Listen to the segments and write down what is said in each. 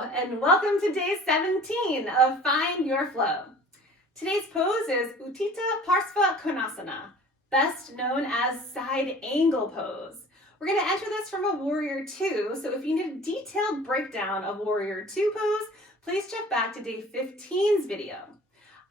Hello, and welcome to day 17 of Find Your Flow. Today's pose is Utthita Parsvakonasana, best known as side angle pose. We're going to enter this from a Warrior 2, so if you need a detailed breakdown of Warrior 2 pose, please check back to day 15's video.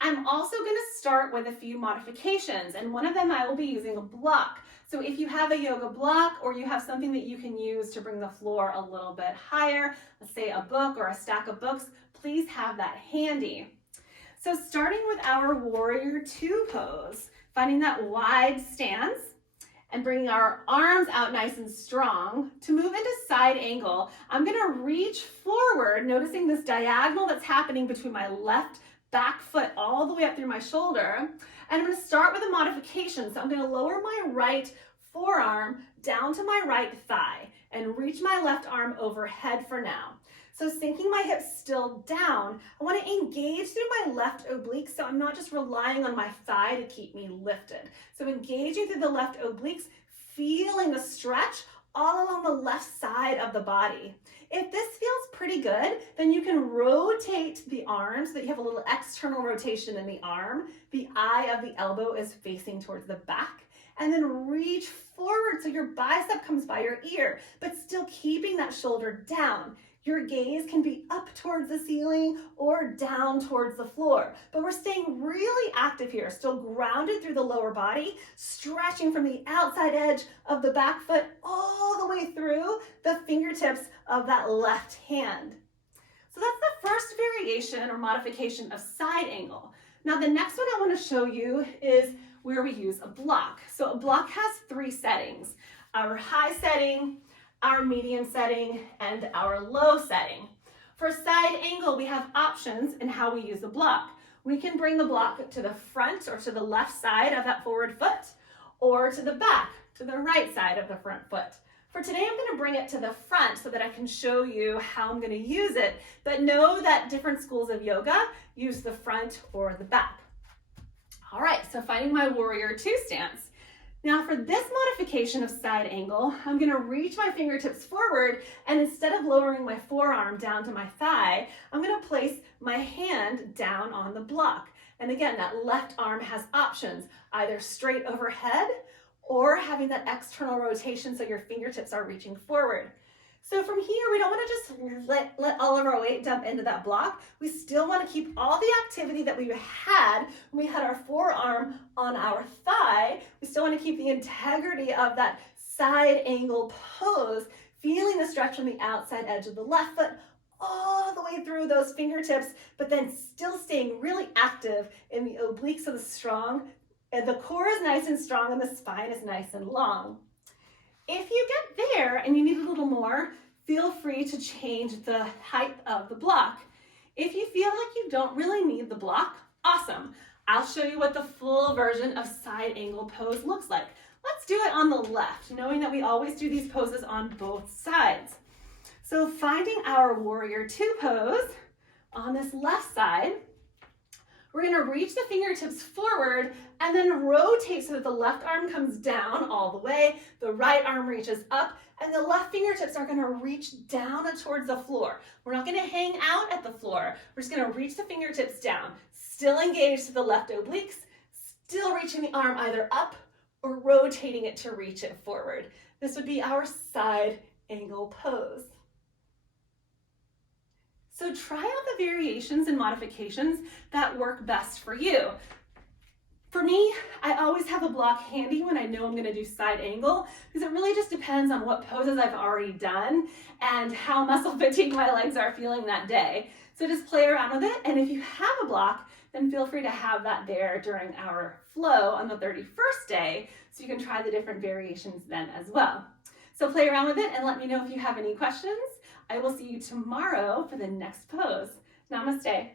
I'm also going to start with a few modifications, and one of them I will be using a block. So if you have a yoga block or you have something that you can use to bring the floor a little bit higher, let's say a book or a stack of books, please have that handy. So starting with our Warrior 2 pose, finding that wide stance and bringing our arms out nice and strong. To move into side angle, I'm going to reach forward, noticing this diagonal that's happening between my left back foot all the way up through my shoulder. And I'm going to start with a modification. So I'm going to lower my right forearm down to my right thigh and reach my left arm overhead for now. So sinking my hips still down, I want to engage through my left obliques, so I'm not just relying on my thigh to keep me lifted. So engaging through the left obliques, feeling the stretch all along the left side of the body. If this feels pretty good, then you can rotate the arms so that you have a little external rotation in the arm. The eye of the elbow is facing towards the back. And then reach forward so your bicep comes by your ear, but still keeping that shoulder down. Your gaze can be up towards the ceiling or down towards the floor, but we're staying really active here, still grounded through the lower body, stretching from the outside edge of the back foot all the way through the fingertips of that left hand. So that's the first variation or modification of side angle. Now the next one I want to show you is where we use a block. So a block has three settings: our high setting, our medium setting, and our low setting. For side angle, we have options in how we use the block. We can bring the block to the front or to the left side of that forward foot, or to the back, to the right side of the front foot. For today, I'm going to bring it to the front so that I can show you how I'm going to use it, but know that different schools of yoga use the front or the back. All right, so finding my Warrior 2 stance. Now for this modification of side angle, I'm going to reach my fingertips forward, and instead of lowering my forearm down to my thigh, I'm going to place my hand down on the block. And again, that left arm has options, either straight overhead or having that external rotation so your fingertips are reaching forward. So from here, we don't want to just let all of our weight dump into that block. We still want to keep all the activity that we had when we had our forearm on our thigh. We still want to keep the integrity of that side angle pose, feeling the stretch from the outside edge of the left foot all the way through those fingertips, but then still staying really active in the obliques of the strong. And the core is nice and strong and the spine is nice and long. If you get there and you need a little more, feel free to change the height of the block. If you feel like you don't really need the block, awesome. I'll show you what the full version of side angle pose looks like. Let's do it on the left, knowing that we always do these poses on both sides. So finding our Warrior 2 pose on this left side, we're going to reach the fingertips forward and then rotate so that the left arm comes down all the way, the right arm reaches up, and the left fingertips are going to reach down towards the floor. We're not going to hang out at the floor. We're just going to reach the fingertips down, still engaged to the left obliques, still reaching the arm either up or rotating it to reach it forward. This would be our side angle pose. So try out the variations and modifications that work best for you. For me, I always have a block handy when I know I'm going to do side angle, because it really just depends on what poses I've already done and how muscle fatigued my legs are feeling that day. So just play around with it, and if you have a block, then feel free to have that there during our flow on the 31st day, so you can try the different variations then as well. So play around with it and let me know if you have any questions. I will see you tomorrow for the next pose. Namaste.